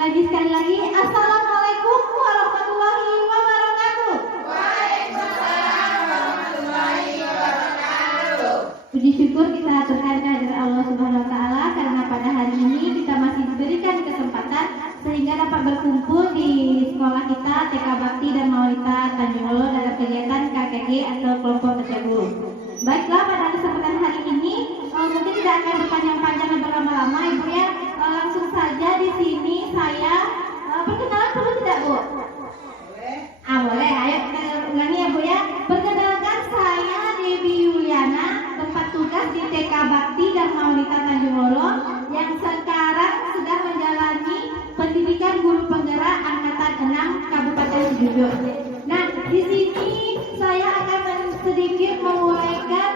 lagi sekali lagi, Assalamualaikum warahmatullahi wabarakatuh. Waalaikumsalam warahmatullahi wabarakatuh. Puji syukur kita aturkan kehadirat Allah Subhanahu wa taala karena pada hari ini kita masih diberikan kesempatan sehingga dapat berkumpul di sekolah kita TK Bakti dan Maulita Tanjung Olo dalam kegiatan KKG atau kelompok kerja guru. Baiklah, pada kesempatan hari ini mungkin tidak akan berpanjang-panjang dan berlama-lama Ibu ya. Langsung saja di sini saya perkenalan dulu tidak Bu? Boleh. Ayo kita ulangi ya Bu ya. Perkenalkan, saya Dewi Yuliana, tempat tugas di TK Bakti dan Maulita Tanjung Olo yang sekarang sedang menjalani pendidikan guru penggerak angkatan 6 Kabupaten Sidoarjo. Nah, di sini saya akan sedikit menguraikan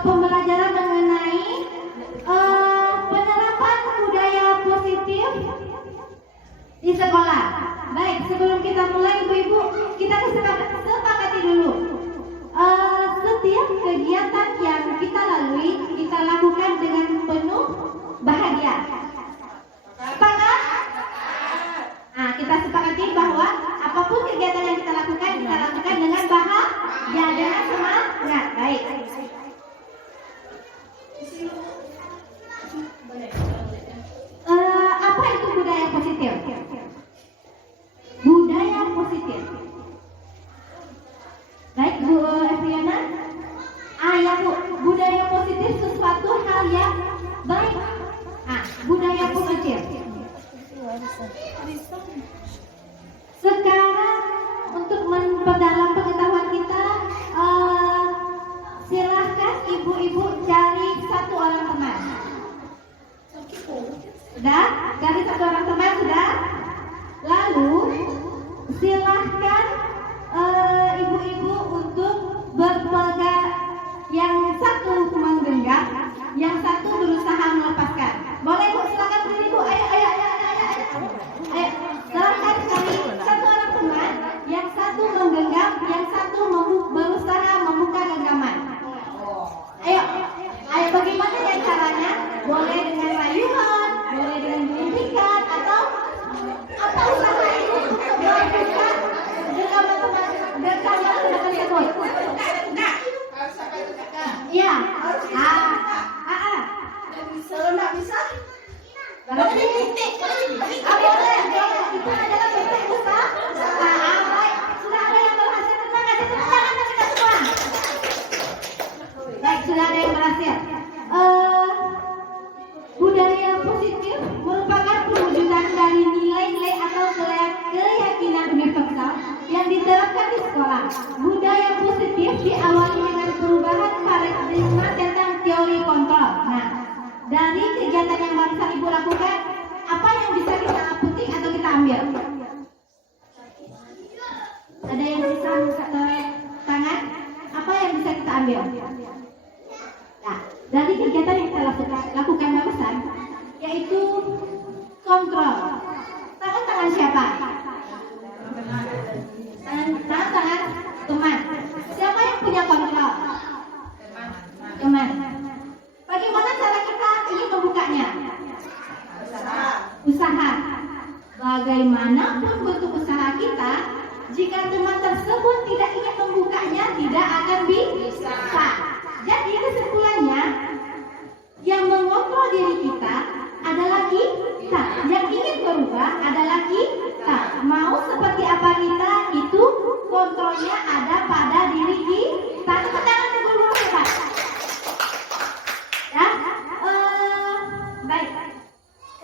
pembelajaran mengenai penerapan budaya positif di sekolah. Baik, sebelum kita mulai Ibu-ibu, kita sepakati dulu. Setiap kegiatan yang kita lalui, kita lakukan dengan penuh bahagia. Sepakat? Nah, kita sepakati bahwa apapun kegiatan yang kita lakukan dengan bahagia, dengan semangat. Baik. Apa itu budaya positif? Budaya positif. Baik, Bu Eviana. Ya Bu, budaya positif sesuatu hal yang baik. Budaya positif. Sekarang untuk memperdalam pengetahuan kita, silahkan ibu-ibu cari satu orang teman. Sudah? Cari satu orang teman sudah? Lalu silahkan ibu-ibu untuk berpegang, yang satu menggenggam, yang satu berusaha melepaskan. Boleh Bu, silakan berdiri Bu. Ayo. Silahkan cari satu orang teman, yang satu menggenggam, yang satu berusaha membuka genggaman. Ayo, bagaimana ya caranya? Boleh dengan rayuan, boleh dengan bimbingan, atau apa usaha itu untuk membuka genggaman tersebut? Iya. Kalau nggak bisa, Berarti boleh. Itu adalah bentuk usaha. Baik. Sudah ada yang berhasil? Terima kasih. Tepuk tangan bagi kita semua. Baik, sudah ada yang berhasil. Budaya positif merupakan perwujudan dari nilai-nilai atau keyakinan universal yang diterapkan di sekolah. Budaya positif diawali dengan perubahan paradigma tentang teori kontrol. Nah, dari kegiatan yang barusan Ibu lakukan, apa yang bisa kita petik atau kita ambil? Ada yang bisa tangan? Apa yang bisa kita ambil? Nah, dari kegiatan yang kita lakukan barusan, yaitu kontrol. Tangan siapa? Tangan teman. Siapa yang punya kontrol? Teman. Bagaimana cara kita ingin membukanya? Usaha. Bagaimanapun bentuk usaha kita, jika teman tersebut tidak ingin membukanya, tidak akan bisa. Jadi kesimpulannya, yang mengontrol diri kita adalah kita. Yang ingin berubah adalah kita. Mau seperti apa kita, itu kontrolnya ada pada diri kita. Tepuk tangan untuk guru hebat. Ya, baik.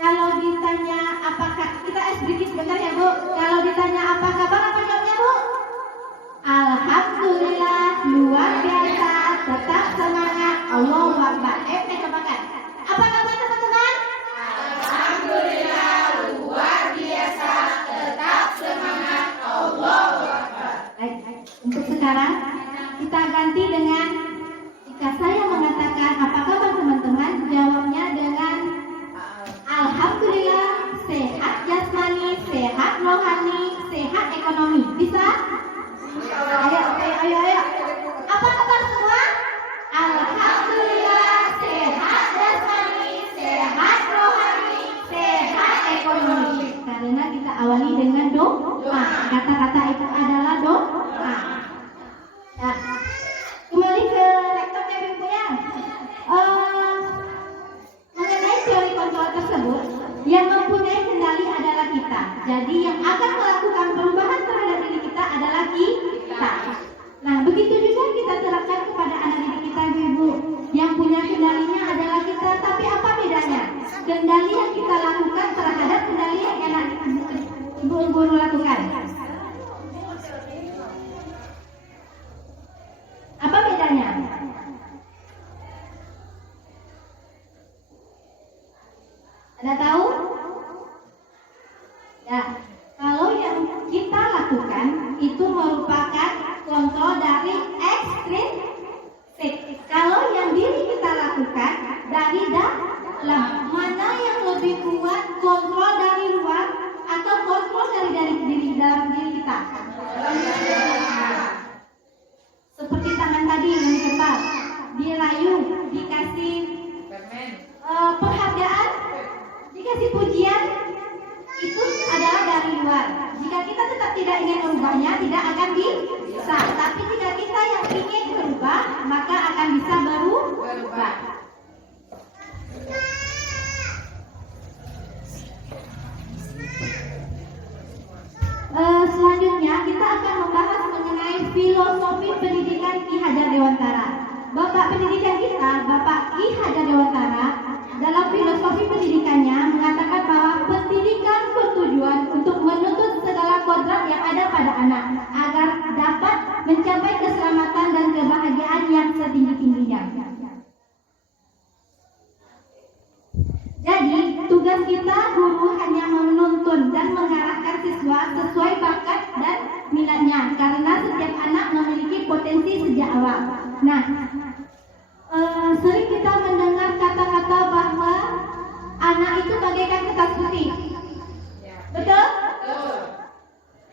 Kalau ditanya apakah kita sedikit sebentar ya Bu. Kalau ditanya apa kabar, apa jawabnya Bu? Alhamdulillah, luar biasa, tetap semangat, Allahu Akbar. Cobakan. Apa kabar teman-teman? alhamdulillah luar biasa, tetap semangat, Allahu Akbar. Baik. Untuk sekarang kita ganti dengan, jika saya mengatakan apa kabar teman-teman, jawabnya dengan alhamdulillah, sehat jasmani, sehat rohani, sehat ekonomi. Bisa? Ayo. Apa kabar semua? Alhamdulillah, sehat jasmani, sehat rohani, sehat ekonomi. Karena dengan doa. Kata-kata itu adalah doa. Nah, kembali ke laptopnya Ibu ya. Mengenai teori kontrol tersebut, yang mempunyai kendali adalah kita. Jadi yang akan melakukan perubahan terhadap diri kita adalah kita. Nah, begitu juga kita terapkan kepada anak didik kita, Ibu. Yang punya kendalinya adalah kita, tapi apa bedanya? Kendali yang kita lakukan terhadap kendali yang anak guru lakukan. Apa bedanya? Ada tahu? Ya, kalau yang kita lakukan itu merupakan kontrol dari ekstrinsik. Kalau yang diri kita lakukan dari dalam, mana yang lebih kuat, kontrol dari luar atau kontrol dari diri dalam diri kita? Seperti tangan tadi yang dikepal, dirayu, dikasih penghargaan, dikasih pujian, itu adalah dari luar. Jika kita tetap tidak ingin merubahnya, tidak akan bisa. Tapi jika kita yang ingin berubah, maka akan bisa berubah. Selanjutnya kita akan membahas mengenai filosofi pendidikan Ki Hajar Dewantara. Bapak pendidikan kita, Bapak Ki Hajar Dewantara, dalam filosofi pendidikannya mengatakan bahwa pendidikan bertujuan untuk menuntut segala kodrat yang ada pada anak agar dapat mencapai keselamatan dan kebahagiaan yang setinggi-tingginya. Jadi, tugas kita guru hanya menuntun dan mengarahkan siswa sesuai bakat dan minatnya, karena setiap anak memiliki potensi sejak awal. Nah, sering kita mendengar kata-kata bahwa anak itu bagaikan kertas putih. Betul?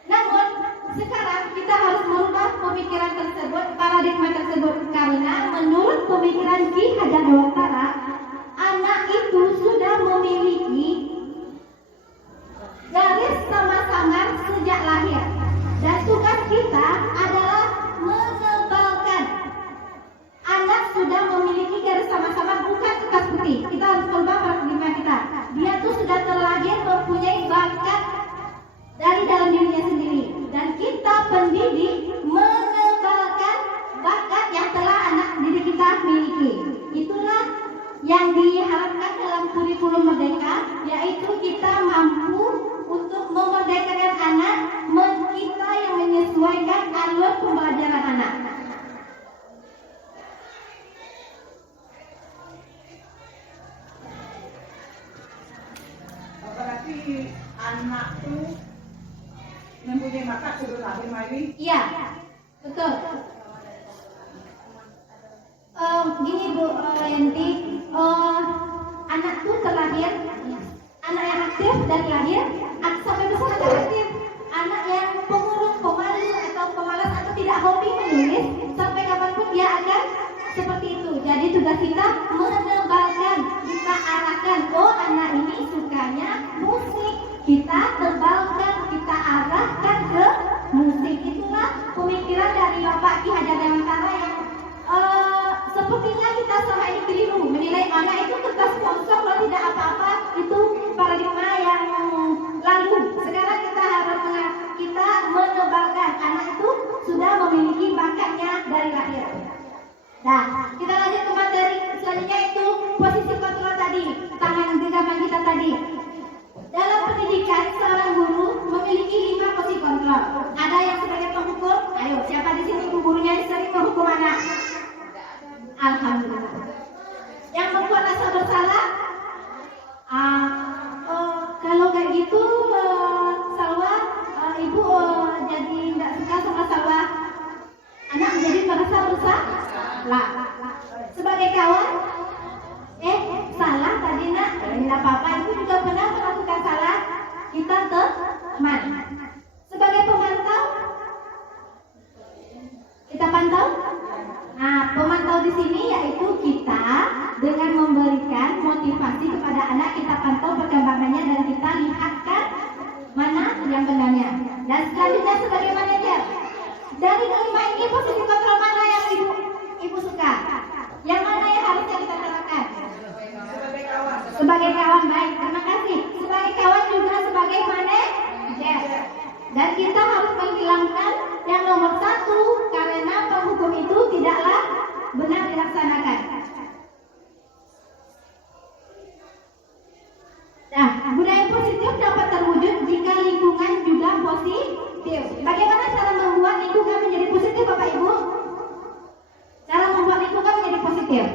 Namun, sekarang kita harus merubah pemikiran tersebut, paradigma tersebut, karena menurut pemikiran Ki Hajar Dewantara, anak itu sudah memiliki garis samar-samar sejak lahir, dan tugas kita adalah menebalkan. Anak sudah memiliki garis samar-samar, bukan kertas putih. Kita harus merubah paradigma kita. Dia tuh sudah terlahir mempunyai bakat dari dalam dirinya sendiri, dan kita pendidik menebalkan bakat yang telah anak didik kita miliki. Itulah yang diharapkan dalam kurikulum Merdeka, yaitu kita mampu untuk memerdekakan anak, kita yang menyesuaikan alur pembelajaran anak. Berarti anak itu mempunyai bakat sebelum lahir, Mari? Iya, betul. Gini Bu Yanti, anak tuh terlahir, anak yang aktif dari lahir sampai besar agak aktif. Anak yang pemurung, pemalu atau pemalas atau tidak hobi menulis, sampai kapanpun dia akan seperti itu. Jadi tugas kita menebalkan, kita arahkan. Oh, anak ini sukanya musik, kita tebalkan, kita arahkan ke musik. Itulah pemikiran dari Bapak Ki Hajar Dewantara yang sepertinya kita selama ini keliru menilai anak itu kertas kosong kalau tidak apa-apa. Itu paradigma yang lalu. Sekarang kita menebalkan, anak itu sudah memiliki bakatnya dari lahir. Nah, kita lanjut ke materi selanjutnya, itu posisi kontrol tadi, tangan genggaman kita tadi. Dalam pendidikan, seorang guru memiliki 5 posisi kontrol. Ada yang sebagai penghukum. Ayo, siapa di sini gurunya yang sering menghukum anak? Alhamdulillah. Yang membuat rasa bersalah? Kalau kayak gitu, Salwa, ibu jadi tidak suka sama Salwa. Anak menjadi merasa bersalah. Sebagai kawan, salah tadi nak, tidak apa-apa. Ibu juga pernah melakukan salah. Kita teman. Sebagai pemantau, kita pantau. Nah, pemantau di sini yaitu kita dengan memberikan motivasi kepada anak, kita pantau perkembangannya dan kita lihatkan mana yang benarnya. Dan selanjutnya sebagaimana dia. Dari kelima ini posisi kontrol mana yang ibu suka? Yang mana yang harusnya kita terapkan? Sebagai kawan. Sebagai kawan, baik, terima kasih. Sebagai kawan juga sebagai manajer. Dan kita harus menghilangkan yang nomor 1 karena penghukum itu tidaklah benar dilaksanakan. Nah, budaya positif dapat terwujud jika lingkungan juga positif. Bagaimana cara membuat lingkungan menjadi positif, Bapak Ibu? Cara membuat lingkungan menjadi positif.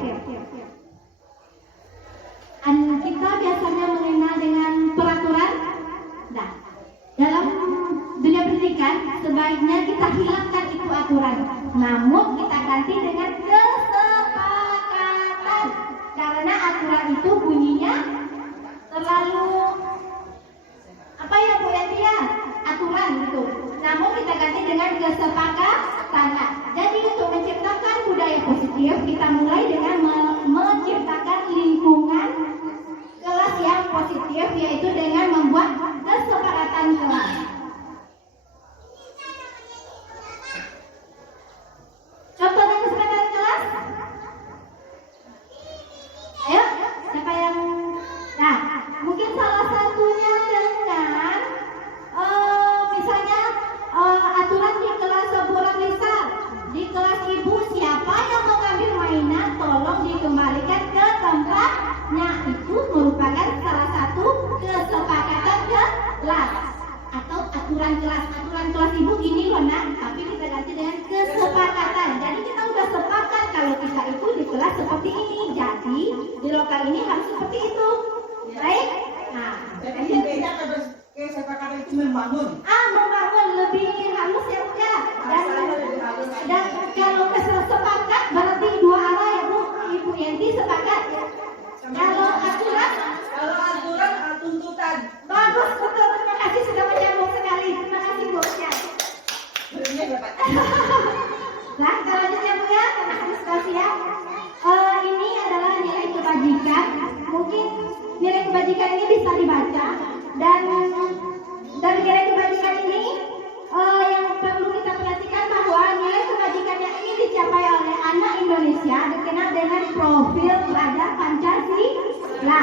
Kita biasanya mengenal dengan peraturan. Nah, dalam dunia pendidikan sebaiknya kita hilangkan itu aturan, namun kita ganti dengan kesepakatan. Karena aturan itu bunyinya terlalu apa ya Bu Yanti ya? Aturan gitu. Namun kita ganti dengan kesepakatan. Jadi untuk menciptakan budaya positif, kita mulai dengan menciptakan lingkungan kelas yang positif, yaitu dengan membuat kesepakatan kelas. Contohnya kesepakatan kelas? Ayo, siapa yang? Nah, mungkin salah satunya dengan misalnya aturan di kelas sebulan lisan. Di kelas ibu, siapa yang mengambil mainan tolong dikembalikan ke tempatnya. Itu merupakan salah satu kesepakatan kelas atau aturan kelas. Aturan kelas ibu ini loh nak, tapi kita ganti dengan kesepakatan. Jadi kita udah sepakat kalau kita itu di kelas seperti ini. Jadi di lokal ini harus seperti itu. Baik? Nah, Jadi intinya kesepakatan itu membangun. membangun lebih halus ya Bu ya. Dan kalau sepakat berarti dua arah ya Bu. Ibu Yanti sepakat. Kalau aturan Tuntutan. bagus, betul, terima kasih sudah menyambung sekali. Terima kasih Bu ya. Berinya dapat. Nah, selanjutnya Bu ya, karena harus kasih ya. Ini adalah nilai kebajikan. Mungkin nilai kebajikan ini bisa dibaca, dan dari nilai kebajikan ini yang perlu kita perhatikan bahwa nilai kebajikan yang ingin dicapai oleh anak Indonesia dikenal dengan profil Raja Pancasila,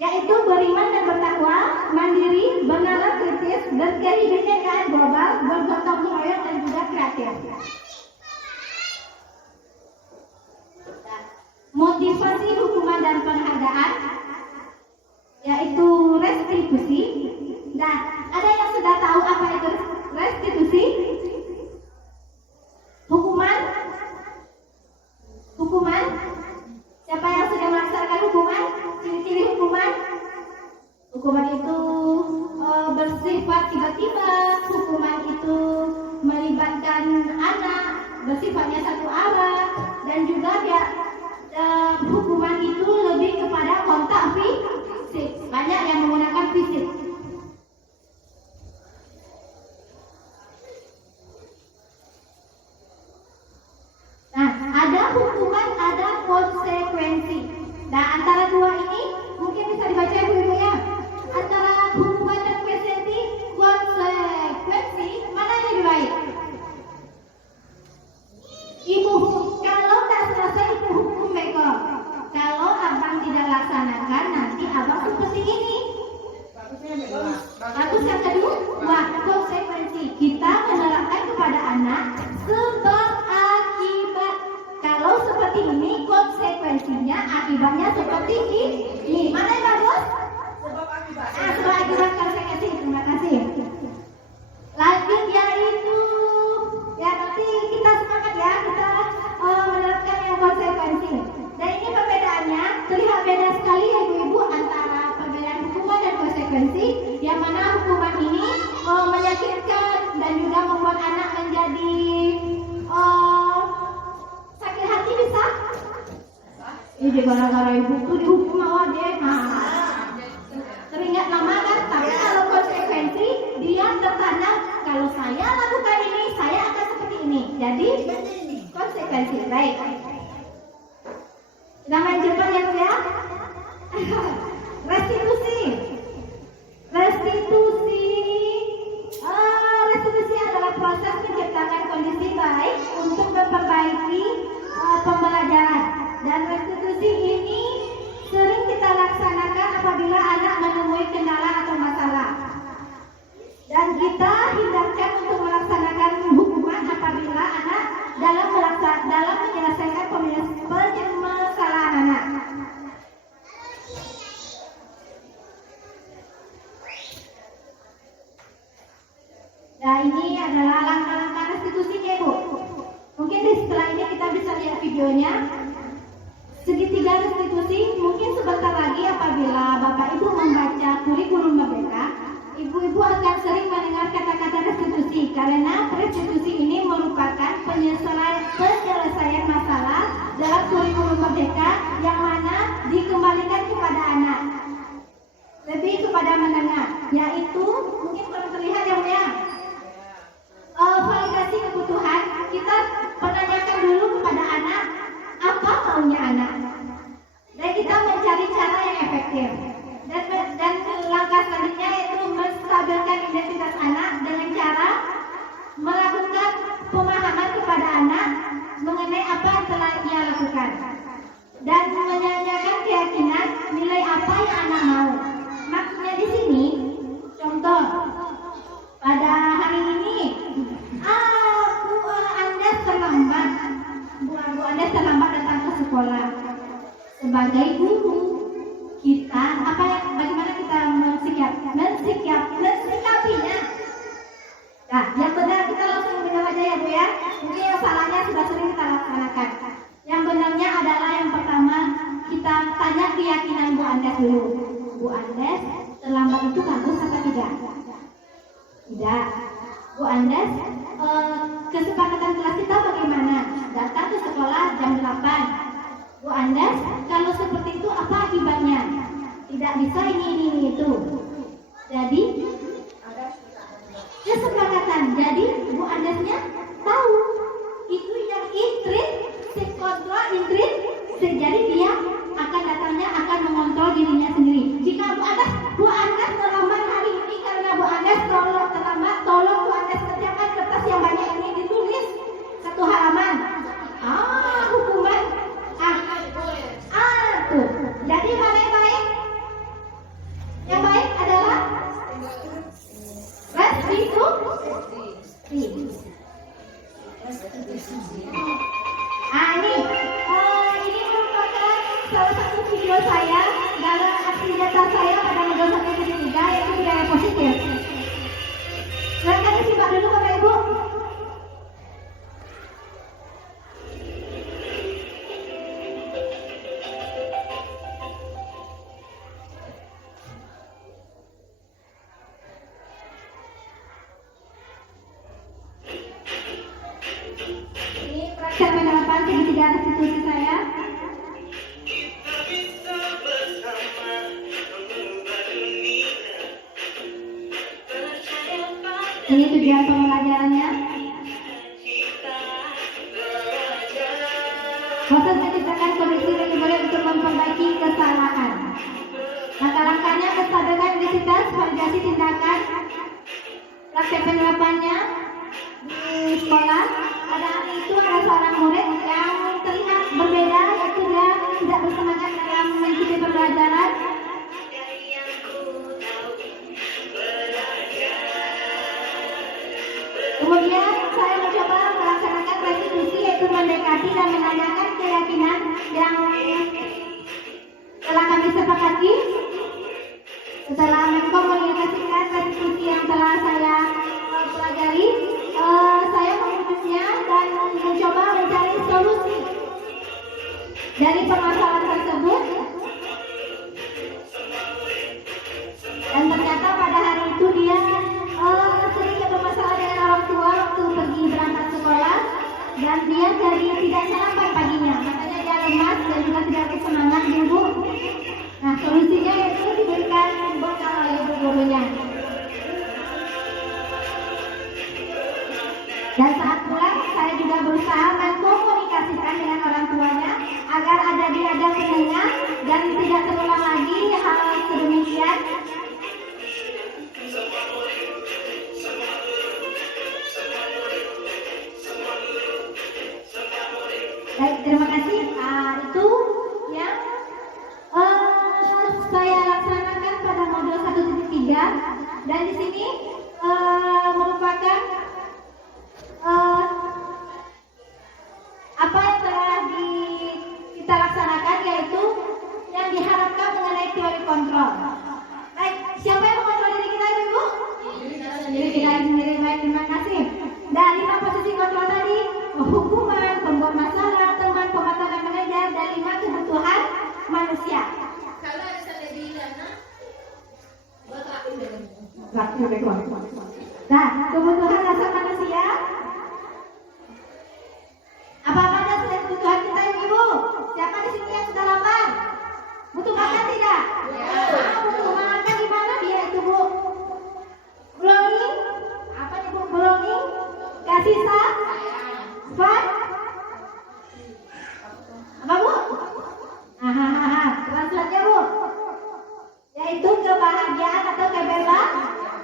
yaitu beriman dan bertakwa, mandiri, bernalar kritis, berkebinekaan global, bergotong royong dan juga kreatif. Motivasi hukuman dan penghargaan, yaitu restitusi. Nah, ada yang sudah tahu apa itu restitusi? Hukuman? Siapa yang sudah melaksanakan hukuman? Ciri-ciri hukuman? Hukuman itu bersifat tiba-tiba. Hukuman itu melibatkan anak, bersifatnya satu arah, dan juga hukuman itu lebih kepada kontak fisik. Banyak yang menggunakan fisik. Nah, ada hukuman, ada konsekuensi. Nah, antara dua ini mungkin bisa dibaca ibu-ibu ya. Antara hukuman dan konsekuensi, mana yang lebih baik? Ibu kalau tak selesai ibu hukum beko. Kalau abang tidak laksanakan, nanti abang seperti ini. Bagus yang kedua, konsekuensi. Kita menerapkan kepada anak sebab akibat. Kalau seperti ini, konsekuensinya akibatnya seperti ini. Mana yang bagus? Sebab akibat. Sebab akibat konsekuensi. Terima kasih. Lanjut yaitu, ya nanti kita sepakat ya, kita menerapkan yang konsekuensi. Dan ini perbedaannya terlihat beda sekali ya ibu-ibu antara perbedaan hukuman dan konsekuensi. Yang mana hukuman ini menyakitkan dan juga membuat anak menjadi sakit hati bisa. Ini gara-gara ibu tuh dihukum awal deh. Teringat lama kan, tapi kalau konsekuensi dia tertanam, kalau saya lakukan ini, saya akan seperti ini. Jadi konsekuensi. Baik. Kita main cepat ya Bu ya. Restitusi Nah, ini adalah langkah-langkah restitusinya, Bu. Mungkin setelah ini kita bisa lihat videonya. Segitiga restitusi, mungkin sebentar lagi apabila Bapak Ibu membaca kurikulum Merdeka, Ibu-ibu akan sering mendengar kata-kata restitusi, karena restitusi ini merupakan penyelesaian masalah dalam kurikulum Merdeka yang mana dikembalikan kepada anak, lebih kepada menengah, yaitu mungkin belum terlihat ya Bu ya. Validasi kebutuhan, kita menanyakan dulu kepada anak apa maunya anak, dan kita mencari cara yang efektif. Dan langkah selanjutnya yaitu menstabilkan identitas anak dengan cara melakukan pemahaman kepada anak mengenai apa yang telah ia lakukan dan menanyakan keyakinan nilai apa yang anak mau. Maksudnya di sini, contoh pada hari ini, Bu Andes terlambat, Bu Andes terlambat datang ke sekolah. Sebagai guru, kita bagaimana kita mensikapinya. Nah, yang benar kita langsung benar aja ya Bu ya. Mungkin yang salahnya sudah sering kita laksanakan. Yang benarnya adalah yang pertama, kita tanya keyakinan Bu Andes dulu. Bu Andes, terlambat itu bagus apa tidak? Tidak. Bu Andes, kesepakatan kelas kita bagaimana? Datang ke sekolah jam 8. Bu Andes, kalau seperti itu apa akibatnya? Tidak bisa ini itu. Jadi kesepakatan. Jadi Bu Andesnya tahu itu yang intrinsik kontra intrinsik. Jadi dia akan datangnya akan mengontrol dirinya sendiri. Jika Bu Andes terlambat hari ini karena Bu Andes tolong Bu Andes kerjakan kertas yang banyak ini ditulis 1 halaman. Hukuman. Tuh. Jadi mana yang baik? Yang baik adalah restitusi. Ini merupakan salah satu video saya dalam aksi nyata saya pada modul 1 ke 3 yaitu budaya positif. Silakan disimak dulu Bapak Ibu. Saya menerapkan segitiga restitusi saya. Ini tujuan pembelajarannya. Proses menciptakan kondisi reguler untuk memperbaiki kesalahan. Langkah-langkahnya menstabilkan identitas, validasi tindakan, praktek penerapannya di sekolah. Pada hari itu ada seorang murid yang terlihat berbeda, yaitu dia tidak bersemangat dalam mengikuti pembelajaran. Kemudian saya mencoba melaksanakan restitusi, yaitu mendekati dan menanyakan keyakinan yang telah kami sepakati. Setelah mengkomunikasikan restitusi yang telah saya pelajari, saya mengurusnya dan mencoba mencari solusi dari permasalahan tersebut. Dan ternyata pada hari itu dia sering bermasalah dengan orang tua waktu pergi berangkat sekolah, dan dia jadi tidak sarapan paginya, makanya dia lemas dan juga tidak bersemangat dulu. Nah, solusinya yaitu diberikan bekal oleh gurunya. Dan saat pulang, saya juga berusaha mengkomunikasikan dengan orang tuanya agar ada pendengar dan tidak terulang lagi hal sedemikian. Baik, terima kasih. Itu yang saya laksanakan pada modul 1.3, dan di sini merupakan apa yang telah kita laksanakan, yaitu yang diharapkan mengenai teori kontrol. Baik, siapa yang mengontrol diri kita, Ibu? Diri kita sendiri. kirain sendiri baik, terima kasih. Dan 5 posisi kontrol tadi, hukuman, pembuat masalah, teman, pematangan mengajar, dan 5 kebutuhan manusia. Kalau ada sampai di sana, buat aku dengan Nah, kebutuhan dasar manusia. Apa ada selain kebutuhan kita ibu? Siapa di sini yang sudah lapar? Butuh makan tidak? Butuh makan di mana dia itu bu? Belonging? Apa nih bu? Belonging? Kasih Fat? Apa bu? Translate-nya bu? Yaitu kebahagiaan atau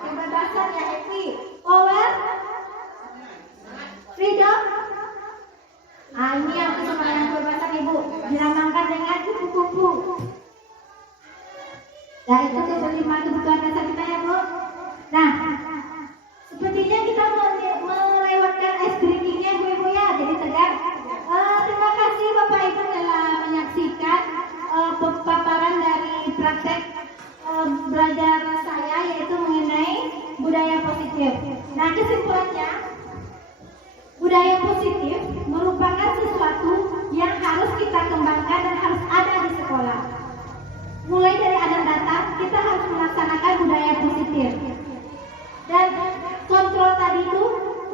kebebasan ya happy. Power? Freedom? Ini yang kesempaatan kebebasan ibu dilambangkan dengan kupu-kupu. Nah itu kelima kebutuhan dasar kita ya bu. Nah sepertinya kita melewatkan ice drinkingnya ibu ya, jadi segar. Terima kasih bapak ibu telah menyaksikan paparan dari praktek belajar saya yaitu mengenai budaya positif. Nah kesimpulannya, budaya positif merupakan sesuatu yang harus kita kembangkan dan harus ada di sekolah. Mulai dari anak datang, kita harus melaksanakan budaya positif. Dan kontrol tadi itu,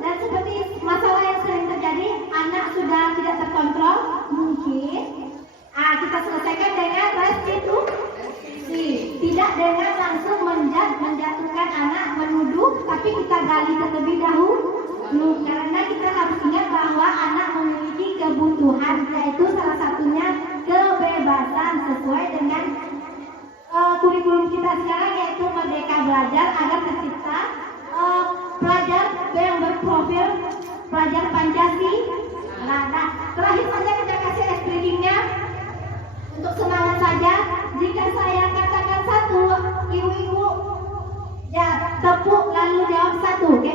dan seperti masalah yang sering terjadi, anak sudah tidak terkontrol, mungkin kita selesaikan dengan restitusi. Tidak dengan langsung menjatuhkan anak, menuduh, tapi kita gali terlebih dahulu. Karena kita harus ingat bahwa anak memiliki kebutuhan, yaitu salah satunya kebebasan sesuai dengan kurikulum kita sekarang, yaitu Merdeka Belajar, agar tercipta pelajar yang berprofil pelajar Pancasila. Nah, terakhir saja kita kasih es drinkingnya untuk semangat saja. Jika saya katakan 1, ibu-ibu ya tepuk lalu jawab 1.